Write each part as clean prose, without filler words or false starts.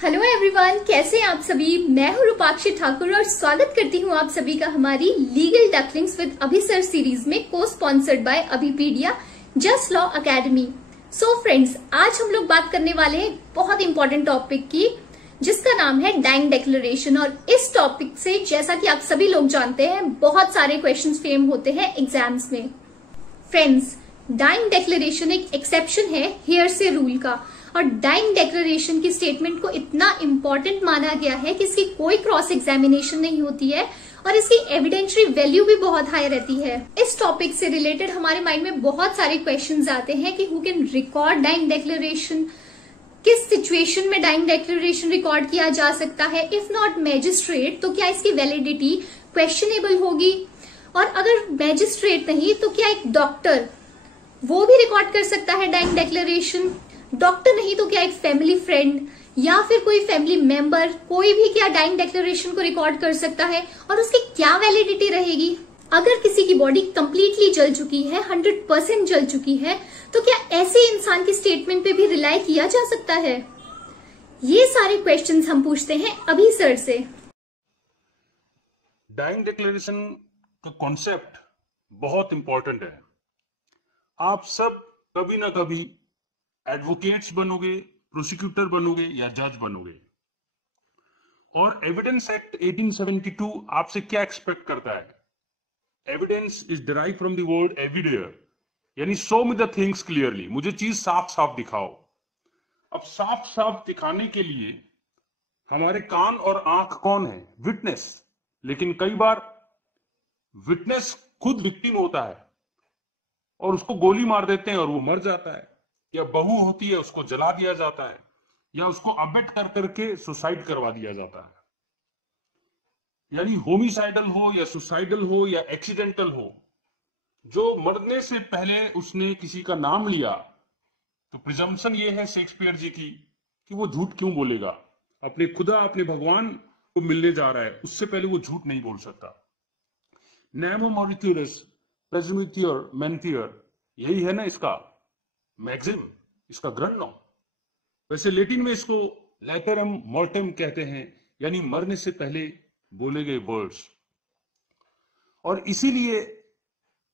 Hello everyone, कैसे हैं आप सभी। मैं हूं रूपाक्षी ठाकुर और स्वागत करती हूं आप सभी का हमारी लीगल डकलिंग्स विद अभी सर सीरीज में, को sponsored by Abhipedia just law academy. So friends, आज हम लोग बात करने वाले हैं बहुत इंपॉर्टेंट टॉपिक की, जिसका नाम है डाइंग डिक्लेरेशन। और इस टॉपिक से, जैसा कि आप सभी लोग जानते हैं, बहुत सारे क्वेश्चंस फ्रेम होते हैं एग्जाम्स में। फ्रेंड्स, डाइंग डिक्लेरेशन एक एक्सेप्शन है हेयरसे रूल का, और डाइंग डिक्लेरेशन की स्टेटमेंट को इतना इंपॉर्टेंट माना गया है कि इसकी कोई क्रॉस एग्जामिनेशन नहीं होती है और इसकी एविडेंशियरी वैल्यू भी बहुत हाई रहती है। इस टॉपिक से रिलेटेड हमारे माइंड में बहुत सारे क्वेश्चंस आते हैं कि who can record dying declaration, किस सिचुएशन में डाइंग डिक्लेरेशन रिकॉर्ड किया जा सकता है, इफ नॉट मैजिस्ट्रेट तो क्या इसकी वैलिडिटी क्वेश्चनेबल होगी, और अगर मैजिस्ट्रेट नहीं तो क्या एक डॉक्टर वो भी रिकॉर्ड कर सकता है डाइंग डिक्लेरेशन। डॉक्टर नहीं तो क्या एक फैमिली फ्रेंड या फिर कोई फैमिली मेंबर, कोई भी क्या डाइंग डिक्लेरेशन को रिकॉर्ड कर सकता है, और उसकी क्या वैलिडिटी रहेगी। अगर किसी की बॉडी कंप्लीटली जल चुकी है, 100% जल चुकी है, तो क्या ऐसे इंसान की स्टेटमेंट पे भी रिलाई किया जा सकता है। ये सारे क्वेश्चंस हम पूछते हैं अभी सर से। डाइंग डिक्लेरेशन का कॉन्सेप्ट बहुत इंपॉर्टेंट है। आप सब कभी ना कभी एडवोकेट्स बनोगे, प्रोसिक्यूटर बनोगे या जज बनोगे, और एविडेंस एक्ट 1872 आपसे क्या एक्सपेक्ट करता है। Evidence is derive from the word evidere, यानी show me the things clearly, मुझे चीज साफ साफ दिखाओ। अब साफ साफ दिखाने के लिए हमारे कान और आंख कौन है? विटनेस। लेकिन कई बार विटनेस खुद विक्टिम होता है और उसको गोली मार देते हैं और वो मर जाता है, या बहू होती है उसको जला दिया जाता है, या उसको अबेट कर करके सुसाइड करवा दिया जाता है। यानी होमिसाइडल हो या सुसाइडल हो या एक्सीडेंटल हो, जो मरने से पहले उसने किसी का नाम लिया, तो प्रिजम्पशन ये है शेक्सपियर जी की कि वो झूठ क्यों बोलेगा। अपने खुदा, अपने भगवान को मिलने जा रहा है, उससे पहले वो झूठ नहीं बोल सकता। नेमो मॉरिट्यूरस प्रेजुमिटियर मेंटियर, यही है ना इसका मैक्सिम, इसका ग्रंथ नाम। वैसे लेटिन में इसको लैटेरम मॉर्टेम कहते हैं, यानी मरने से पहले बोले गए वर्ड्स। और इसीलिए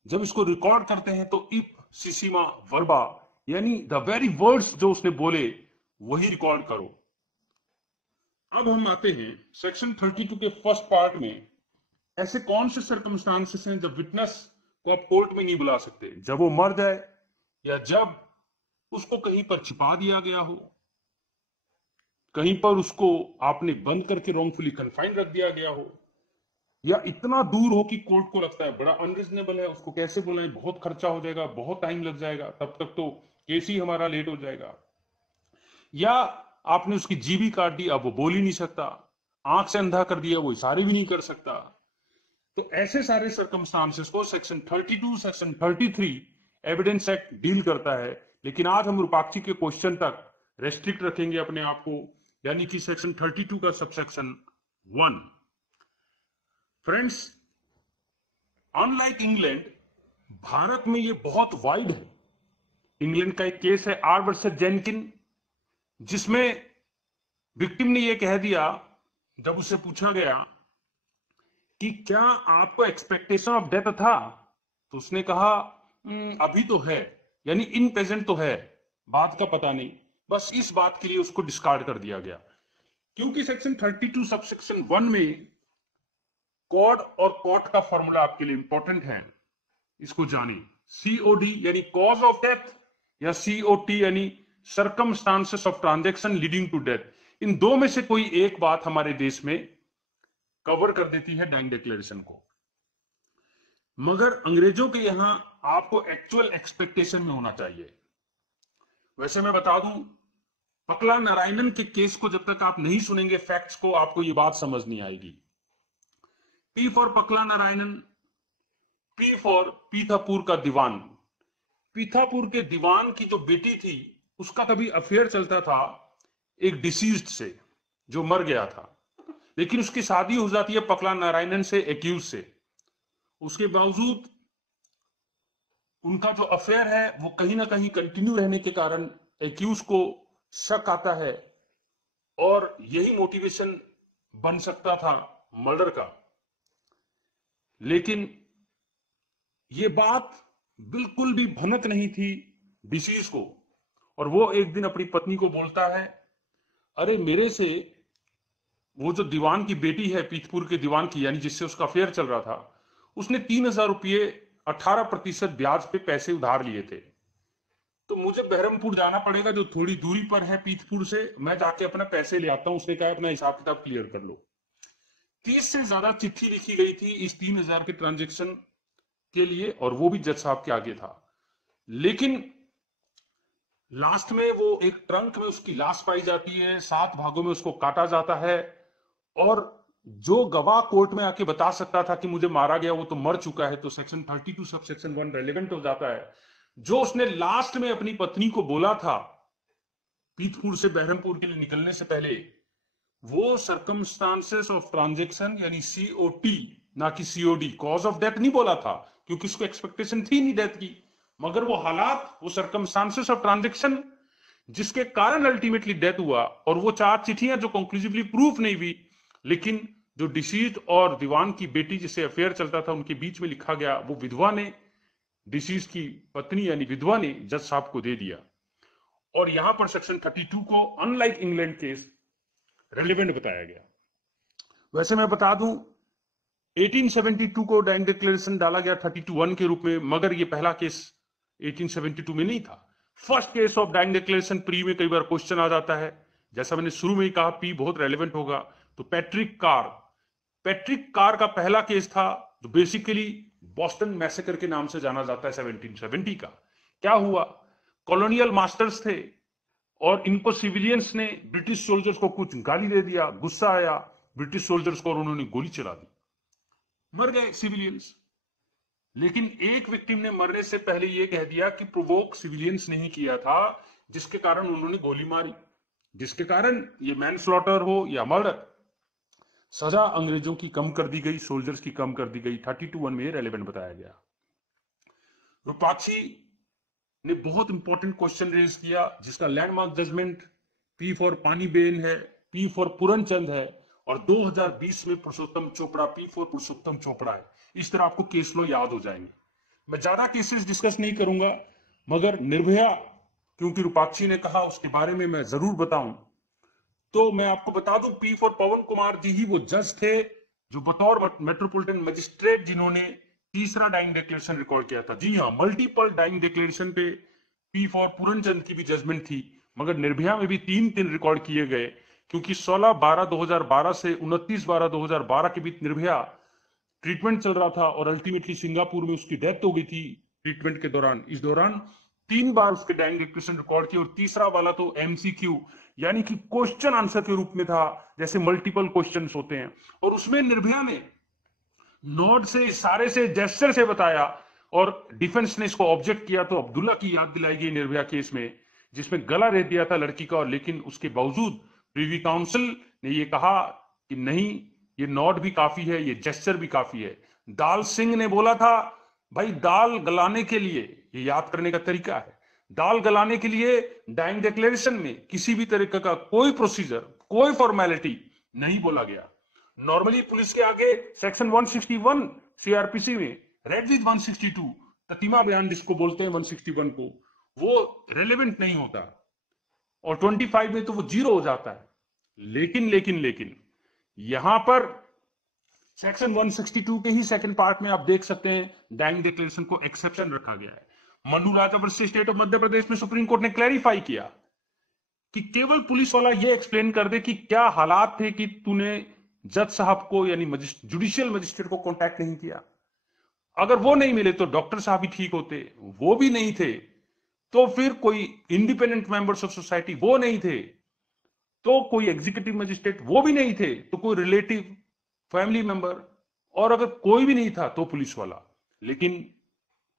जब इसको रिकॉर्ड करते हैं तो इप सिसिमा वर्बा, यानी द वेरी वर्ड्स जो उसने बोले वही रिकॉर्ड करो। अब हम आते हैं सेक्शन 32 के फर्स्ट पार्ट में। ऐसे कौन से सर्कमस्टांसेस हैं जब विटनेस को आप कोर्ट में नहीं बुला सकते? जब वो मर जाए, या जब उसको कहीं पर छिपा दिया गया हो, कहीं पर उसको आपने बंद करके रॉन्गफुली कन्फाइन रख दिया गया हो, या इतना दूर हो कि कोर्ट को लगता है बड़ा अनरीजनेबल है, उसको कैसे बुलाएं, बहुत खर्चा हो जाएगा, बहुत टाइम लग जाएगा, तब तक तो केस ही हमारा लेट हो जाएगा। या आपने उसकी जीभी काट दी, अब वो बोल ही नहीं सकता, आंख से अंधा कर दिया, वो इशारे भी नहीं कर सकता। तो ऐसे सारे सर्कमस्टांसेस को section 32, section 33 evidence act deal करता है। लेकिन आज हम रूपाक्षी के क्वेश्चन तक रेस्ट्रिक्ट रखेंगे अपने आप को, यानी कि सेक्शन 32 का subsection 1। Friends, unlike England, Bharat में ये बहुत वाइड है। इंग्लैंड का एक केस है आर वर्सेस जेनकिन, जिसमें विक्टिम ने यह कह दिया, जब उससे पूछा गया कि क्या आपको एक्सपेक्टेशन ऑफ डेथ था, तो उसने कहा अभी तो है, यानी इन प्रेजेंट तो है, बात का पता नहीं। बस इस बात के लिए उसको डिस्कार्ड कर दिया गया। क्योंकि सेक्शन 32 सबसेक्शन 1 में कॉड और कॉट का फॉर्मूला आपके लिए इंपॉर्टेंट है, इसको जानिए। COD यानी कॉज ऑफ डेथ, या COT यानी circumstances of transaction leading to death. इन दो में से कोई एक बात हमारे देश में कवर कर देती है डाइंग डिक्लेरेशन को। मगर अंग्रेजों के यहां आपको एक्चुअल एक्सपेक्टेशन में होना चाहिए। वैसे मैं बता दूं, पकला नारायणन के केस को जब तक आप नहीं सुनेंगे फैक्ट्स को, आपको ये बात समझ नहीं आएगी। P फॉर पकला नारायणन, P फॉर पीथापुर का दीवान। पीथापुर के दीवान की जो बेटी थी, उसका कभी अफेयर चलता था एक डिसीज्ड से, जो मर गया था, लेकिन उसकी शादी हो जाती है पकला नारायणन से, एक्यूज से। उसके बावजूद उनका जो अफेयर है वो कहीं ना कहीं कंटिन्यू रहने के कारण एक्यूज को शक आता है और यही मोटिवेशन बन सकता था मर्डर का। लेकिन ये बात बिल्कुल भी भनक नहीं थी डिसीज को, और वो एक दिन अपनी पत्नी को बोलता है, अरे मेरे से वो जो दीवान की बेटी है, पीथपुर के दीवान की, यानी जिससे उसका अफेयर चल रहा था, उसने 3,000 रुपये 18% ब्याज पे पैसे उधार लिए थे, तो मुझे बहरमपुर जाना पड़ेगा जो थोड़ी दूरी पर है पीथपुर से, मैं जाके अपना पैसे ले आता हूं। उसने कहा अपना हिसाब किताब क्लियर कर लो। 30 से ज्यादा चिट्ठी लिखी गई थी इस 3,000 के ट्रांजेक्शन के लिए, और वो भी जज साहब के आगे था। लेकिन लास्ट में वो एक ट्रंक में उसकी लाश पाई जाती है, 7 भागों में उसको काटा जाता है, और जो गवाह कोर्ट में आके बता सकता था कि मुझे मारा गया वो तो मर चुका है, तो सेक्शन 32 सब सेक्शन 1 रेलेवेंट हो जाता है। जो उसने लास्ट में अपनी पत्नी को बोला था पीथपुर से बहरमपुर के लिए निकलने से पहले, वो सर्कमस्टांसेस ऑफ ट्रांजेक्शन यानी COT, ना कि COD, कॉज ऑफ डेथ नहीं बोला था, क्योंकि उसको एक्सपेक्टेशन थी नहीं डेथ की, मगर वो हालात, वो सर्कमस्टांसेस ऑफ ट्रांजेक्शन जिसके कारण अल्टीमेटली डेथ हुआ, और वो 4 चिट्ठियां जो कंक्लूसिवली प्रूफ नहीं हुई, लेकिन जो डिसीज और दीवान की बेटी जिसे अफेयर चलता था उनके बीच में लिखा गया, वो विधवा ने, डिसीज की पत्नी यानी विधवा ने जज साहब को दे दिया। और यहां पर सेक्शन 32 को अनलाइक इंग्लैंड केस रेलेवेंट बताया गया। वैसे मैं बता दूं 1872 को डाइंग डिक्लेरेशन डाला गया 32(1) के रूप में, मगर ये पहला केस 1872 में नहीं था। First case of dying declaration pre में कई बार क्वेश्चन आ जाता है, जैसा मैंने शुरू में ही कहा पी बहुत रेलेवेंट होगा। तो पैट्रिक कार का पहला केस था, जो बेसिकली बॉस्टन मैसेकर के नाम से जाना जाता है 1770 का। क्या हुआ, कॉलोनियल मास्टर्स थे और इनको सिविलियंस ने, ब्रिटिश सोल्जर्स को कुछ गाली दे दिया, गुस्सा आया ब्रिटिश सोल्जर्स को और उन्होंने गोली चला दी, मर गए सिविलियंस। लेकिन एक विक्टिम ने मरने से पहले यह कह दिया कि प्रोवोक सिविलियंस नहीं किया था, जिसके कारण उन्होंने गोली मारी, जिसके कारण ये मैनस्लॉटर हो या मर्डर, सजा अंग्रेजों की कम कर दी गई, सोल्जर्स की कम कर दी गई। 32(1) में रेलेवेंट बताया गया। रूपाक्षी ने बहुत इंपॉर्टेंट क्वेश्चन रेज किया, जिसका लैंडमार्क जजमेंट पी फॉर पानी बेन है, पी फॉर पूरनचंद है, और 2020 में पुरुषोत्तम चोपड़ा, पी फॉर पुरुषोत्तम चोपड़ा है। इस तरह आपको केस लो याद हो जाएंगे। मैं ज्यादा केसेस डिस्कस नहीं करूंगा, मगर निर्भया, क्योंकि रूपाक्षी ने कहा उसके बारे में मैं जरूर बताऊं, तो मैं आपको बता दूं पी फॉर पवन कुमार जी ही वो जज थे जो बतौर मेट्रोपॉलिटन मजिस्ट्रेट जिन्होंने तीसरा डाइंग डिक्लेरेशन रिकॉर्ड किया था। जी हाँ, मल्टीपल डाइंग डिक्लेरेशन पे पी फॉर पूरनचंद की भी जजमेंट थी, मगर निर्भया में भी 3 रिकॉर्ड किए गए, क्योंकि 16/12/2012 से 29/12/2012 के बीच निर्भया ट्रीटमेंट चल रहा था और अल्टीमेटली सिंगापुर में उसकी डेथ हो गई थी ट्रीटमेंट के दौरान। इस दौरान 3 बार उसके डाइंग डिक्लेरेशन रिकॉर्ड किए, और तीसरा वाला तो MCQ यानी कि क्वेश्चन आंसर के रूप में था, जैसे मल्टीपल क्वेश्चंस होते हैं, और उसमें निर्भया ने नोड से, इशारे से, जेस्चर से बताया, और डिफेंस ने इसको ऑब्जेक्ट किया तो अब्दुल्ला की याद दिलाई गई निर्भया केस में, जिसमें गला रेत दिया था लड़की का, और लेकिन उसके बावजूद प्रीवी काउंसिल ने यह कहा कि नहीं, ये नोड भी काफी है, ये जेस्चर भी काफी है। दाल सिंह ने बोला था भाई दाल गलाने के लिए, ये याद करने का तरीका है, दाल गलाने के लिए डाइंग डिक्लेरेशन में किसी भी तरीके का कोई प्रोसीजर, कोई फॉर्मेलिटी नहीं बोला गया। नॉर्मली पुलिस के आगे सेक्शन 161 CRPC में रेड विद 162 ततीमा बयान जिसको बोलते हैं 161 को, वो रेलेवेंट नहीं होता, और 25 में तो वो 0 हो जाता है। लेकिन यहां पर सेक्शन 162 के ही सेकंड पार्ट में आप देख सकते हैं डाइंग डिक्लेरेशन को एक्सेप्शन रखा गया है। Mandu Raja versus state of Madhya Pradesh में सुप्रीम कोर्ट ने क्लैरिफाई किया कि केवल पुलिस वाला ये एक्सप्लेन कर दे कि क्या हालात थे कि तूने जज साहब को यानी जुडिशियल मजिस्ट्रेट को कांटेक्ट नहीं किया। अगर वो नहीं मिले तो डॉक्टर साहब भी ठीक होते, वो भी नहीं थे, तो फिर कोई इंडिपेंडेंट मेंबर्स ऑफ सोसाइटी वो नहीं थे, तो कोई एग्जीक्यूटिव मजिस्ट्रेट वो भी नहीं थे, तो कोई रिलेटिव फैमिली मेंबर, और अगर कोई भी नहीं था तो पुलिस वाला। लेकिन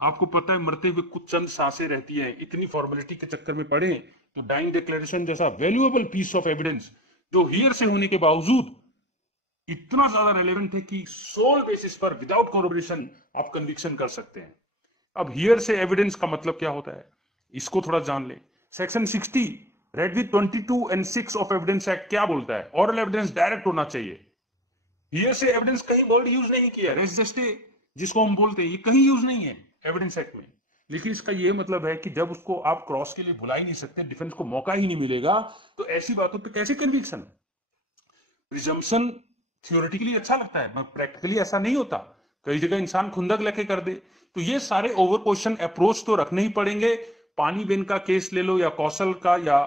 आपको पता है मरते हुए कुछ चंद सांसें रहती हैं, इतनी फॉर्मेलिटी के चक्कर में पड़े तो डाइंग डिक्लेरेशन जैसा वैल्यूएबल पीस ऑफ एविडेंस जो हियर से होने के बावजूद इतना ज्यादा रेलेवेंट है कि सोल बेसिस पर विदाउट कोरोबरेशन आप कन्विक्शन कर सकते हैं। अब हियर से एविडेंस का मतलब क्या होता है, इसको थोड़ा जान लें। Section 60 रेडवी 22 and 6 of evidence act क्या बोलता है? ऑरल एविडेंस डायरेक्ट होना चाहिए। ये से एविडेंस कहीं वर्ड यूज नहीं किया, रेस जस्टे जिसको हम बोलते हैं, ये कहीं यूज नहीं है एविडेंस एक्ट में। लेकिन इसका ये मतलब है कि जब उसको आप क्रॉस के लिए बुला ही नहीं सकते, डिफेंस को मौका ही नहीं मिलेगा, तो ऐसी बातों पे कैसे कन्विक्शन? प्रिजम्पशन थियोरेटिकली अच्छा लगता है, मगर प्रैक्टिकली ऐसा नहीं होता। कई जगह इंसान खुंदक लेके कर दे। तो ये सारे ओवर क्वेश्चन अप्रोच तो रखने ही पड़ेंगे। पानीबेन का केस ले लो, या कौशल का, या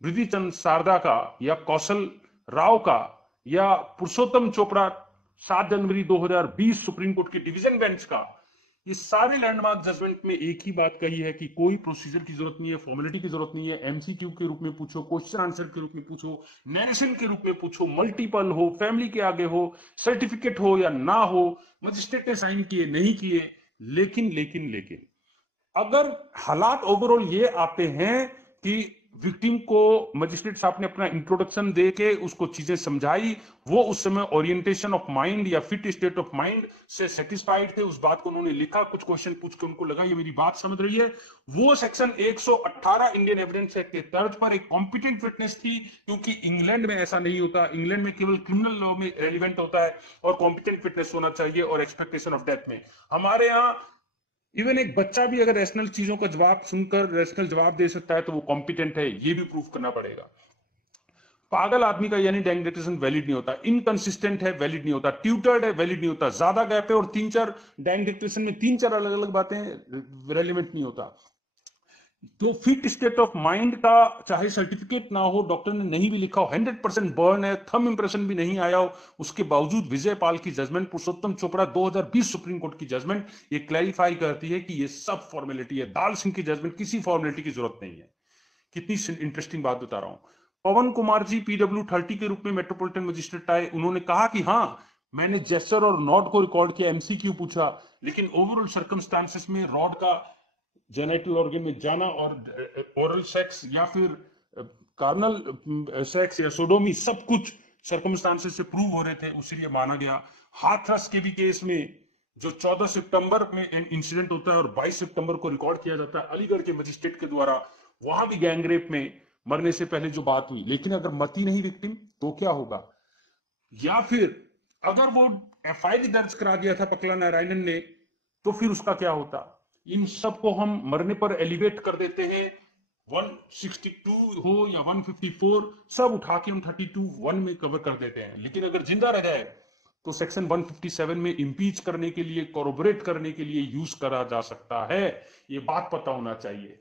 बृदिचंद सारदा का, या कौशल राव का, या पुरुषोत्तम चोपड़ा 7 जनवरी 2020 सुप्रीम कोर्ट की डिवीजन बेंच का, ये सारे लैंडमार्क जजमेंट में एक ही बात कही है कि कोई प्रोसीजर की जरूरत नहीं है, फॉर्मेलिटी की जरूरत नहीं है। एमसीक्यू के रूप में पूछो, क्वेश्चन आंसर के रूप में पूछो, नरेशन के रूप में पूछो, मल्टीपल हो, फैमिली के आगे हो, सर्टिफिकेट हो या ना हो, मजिस्ट्रेट ने साइन किए नहीं किए। लेकिन अगर हालात ओवरऑल ये आते हैं कि विक्टिम को मजिस्ट्रेट साहब ने अपना इंट्रोडक्शन दे के उसको चीजें समझाई, वो उस समय ओरिएंटेशन ऑफ माइंड या फिट स्टेट ऑफ माइंड से सेटिस्फाइड थे, उस बात को उन्होंने लिखा, कुछ क्वेश्चन पूछ के उनको लगा ये मेरी बात समझ रही है, वो सेक्शन 118 इंडियन एविडेंस एक्ट के तर्ज पर एक कॉम्पिटेंट विटनेस थी। क्योंकि इंग्लैंड में ऐसा नहीं होता, इंग्लैंड में केवल क्रिमिनल लॉ में रेलिवेंट होता है और कॉम्पिटेंट विटनेस होना चाहिए, और एक्सपेक्टेशन ऑफ डेथ में। हमारे यहाँ इवन एक बच्चा भी अगर रैशनल चीजों का जवाब सुनकर रैशनल जवाब दे सकता है तो वो कॉम्पिटेंट है, ये भी प्रूफ करना पड़ेगा। पागल आदमी का यानी डायरेक्ट डिक्लेरेशन वैलिड नहीं होता, इनकंसिस्टेंट है वैलिड नहीं होता, ट्यूटर्ड है वैलिड नहीं होता, ज्यादा गैप है और 3-4 डायरेक्ट डिक्लेरेशन में 3-4 अलग अलग बातें रेलिवेंट नहीं होता। तो फिट स्टेट ऑफ माइंड का चाहे सर्टिफिकेट ना हो, डॉक्टर ने नहीं भी लिखा हो, 100% बर्न है, थंब इंप्रेशन भी नहीं आया हो, उसके बावजूद विजय पाल की जजमेंट, पुरुषोत्तम चोपड़ा 2020 सुप्रीम कोर्ट की जजमेंट ये क्लैरिफाई करती है कि ये सब फॉर्मेलिटी है। दाल सिंह की जजमेंट किसी फॉर्मेलिटी की जरूरत नहीं है। कितनी इंटरेस्टिंग बात बता रहा हूं। पवन कुमार जी PW30 के रूप में मेट्रोपॉलिटन मजिस्ट्रेट आए, उन्होंने कहा कि हाँ मैंने जेस्चर और नॉड को रिकॉर्ड किया, एमसीक्यू पूछा, लेकिन ओवरऑल सर्कमस्टांसेस में रॉड का जेनिटल ऑर्गन में जाना और ओरल सेक्स या फिर कार्नल सेक्स या सोडोमी सब कुछ सर्कमस्टांसेस से प्रूव हो रहे थे, उसलिए माना गया। हाथरस के भी केस में जो 14 सितंबर में इंसिडेंट होता है और 22 सितंबर को रिकॉर्ड किया जाता है अलीगढ़ के मजिस्ट्रेट के द्वारा, वहां भी गैंगरेप में मरने से पहले जो बात हुई। लेकिन अगर मती नहीं विक्टिम तो क्या होगा? या फिर अगर वो FIR दर्ज करा दिया था पकला नारायणन ने, तो फिर उसका क्या होता? इन सब को हम मरने पर एलिवेट कर देते हैं, 162 हो या 154, सब उठा के हम 32(1) में कवर कर देते हैं। लेकिन अगर जिंदा रह जाए तो सेक्शन 157 में इंपीच करने के लिए, कोरोबोरेट करने के लिए यूज करा जा सकता है। ये बात पता होना चाहिए।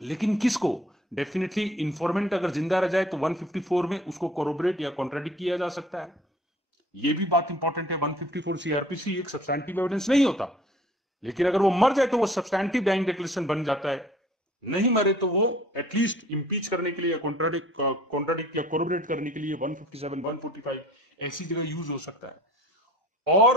लेकिन किसको? डेफिनेटली इंफॉर्मेंट अगर जिंदा रह जाए तो 154 में उसको कोरोबोरेट या कॉन्ट्राडिक्ट किया जा सकता है। ये भी बात इंपॉर्टेंट है। 154 CRPC एक सब्सटैंटिव एविडेंस नहीं होता, लेकिन अगर वो मर जाए तो वो सब्सटैंटिव डायरेक्ट डिक्लेरेशन बन जाता है। नहीं मरे तो वो एटलीस्ट इंपीच करने के लिए, कॉन्ट्राडिक्ट या कोरोबोरेट करने के लिए 157, 145 ऐसी जगह यूज हो सकता है। और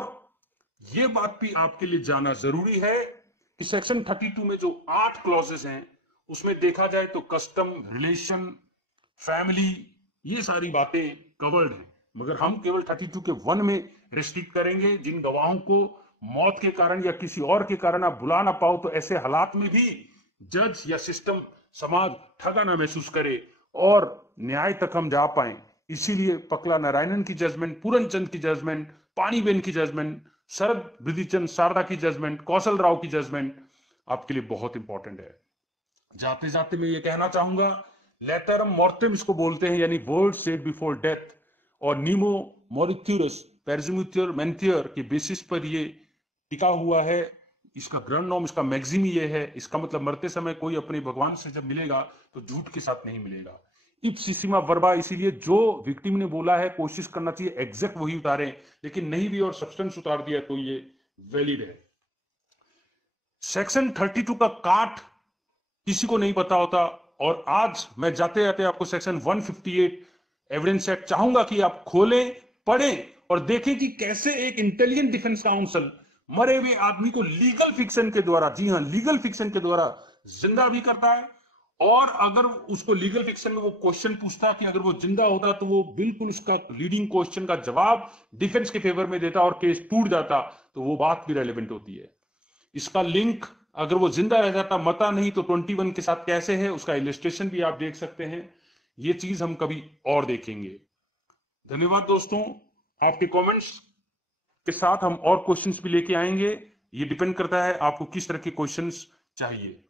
ये बात भी आपके लिए जाना जरूरी है कि सेक्शन 32 में जो 8 क्लॉजेस हैं उसमें देखा जाए तो कस्टम, रिलेशन, फैमिली, ये सारी बातें कवर्ड हैं, मगर हम केवल 32 के 1 में रिस्ट्रिक्ट करेंगे। जिन गवाहों को मौत के कारण या किसी और के कारण आप बुला ना पाओ, तो ऐसे हालात में भी जज या सिस्टम, समाज ठगा ना महसूस करे और न्याय तक हम जा पाए। इसीलिए पकला नारायणन की जजमेंट, पूरन चंद की जजमेंट, पानीबेन की जजमेंट, शरद बृदिचंद सारदा की जजमेंट, कौशल राव की जजमेंट आपके लिए बहुत इंपॉर्टेंट है। जाते जाते मैं ये कहना चाहूंगा, लेटरम मॉर्टम इसको बोलते हैं, यानी वर्ड सेड बिफोर डेथ, और नीमो मॉरिक्यूरस पेर्जुम्यूथियर मेंथियर के बेसिस पर ये टिका हुआ है। इसका ग्रैंड नॉर्म, इसका मैक्सिम ये है। इसका मतलब मरते समय कोई अपने भगवान से जब मिलेगा तो झूठ के साथ नहीं मिलेगा। इप्सिसिमा वर्बा, इसीलिए जो विक्टिम ने बोला है कोशिश करना चाहिए एग्जैक्ट वही उतारें, लेकिन नहीं भी और सब्सटेंस उतार दिया तो ये वैलिड है। सेक्शन 32 का काट किसी को नहीं पता होता, और आज मैं जाते जाते आपको सेक्शन 158 एविडेंस एक्ट चाहूंगा कि आप खोलें, पढ़ें और देखें कि कैसे एक इंटेलिजेंट डिफेंस काउंसिल मरे हुए आदमी को लीगल फिक्शन के द्वारा, जी हां लीगल फिक्शन के द्वारा जिंदा भी करता है। और अगर उसको लीगल फिक्शन में वो क्वेश्चन पूछता कि अगर वो जिंदा होता तो वो बिल्कुल उसका लीडिंग क्वेश्चन का जवाब डिफेंस के फेवर में देता और केस टूट जाता, तो वो बात भी रेलेवेंट होती है। इसका लिंक अगर वो जिंदा रह जाता, मता नहीं, तो 21 के साथ कैसे है उसका इलस्ट्रेशन भी आप देख सकते हैं। ये चीज हम कभी और देखेंगे। धन्यवाद दोस्तों, आपके कमेंट्स के साथ हम और क्वेश्चंस भी लेके आएंगे। ये डिपेंड करता है आपको किस तरह के क्वेश्चंस चाहिए।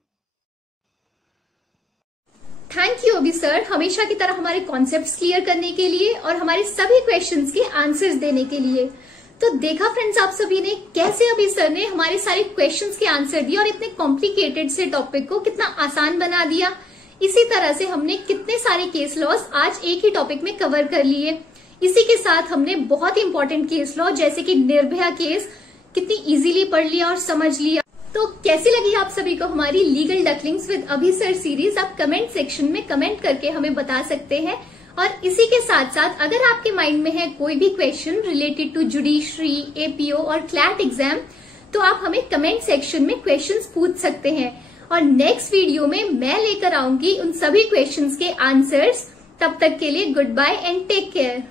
थैंक यू अभी सर, हमेशा की तरह हमारे कॉन्सेप्ट्स क्लियर करने के लिए और हमारे सभी क्वेश्चंस के आंसर्स देने के लिए। तो देखा फ्रेंड्स आप सभी ने कैसे अभी सर ने हमारे सारे क्वेश्चंस के आंसर दिए और इतने कॉम्प्लिकेटेड से टॉपिक को कितना आसान बना दिया। इसी तरह से हमने कितने सारे केस लॉस आज एक ही टॉपिक में कवर कर लिए। इसी के साथ हमने बहुत इंपॉर्टेंट केस लॉ जैसे कि निर्भया केस कितनी इजीली पढ़ लिया और समझ लिया। तो कैसी लगी आप सभी को हमारी लीगल डकलिंग्स विद अभी सर सीरीज, आप कमेंट सेक्शन में कमेंट करके हमें बता सकते हैं। और इसी के साथ साथ अगर आपके माइंड में है कोई भी question related to judiciary, APO और क्लैट एग्जाम, तो आप हमें कमेंट सेक्शन में क्वेश्चंस पूछ सकते हैं और नेक्स्ट वीडियो में मैं लेकर आऊंगी उन सभी क्वेश्चंस के आंसर्स। तब तक के लिए good bye and take care.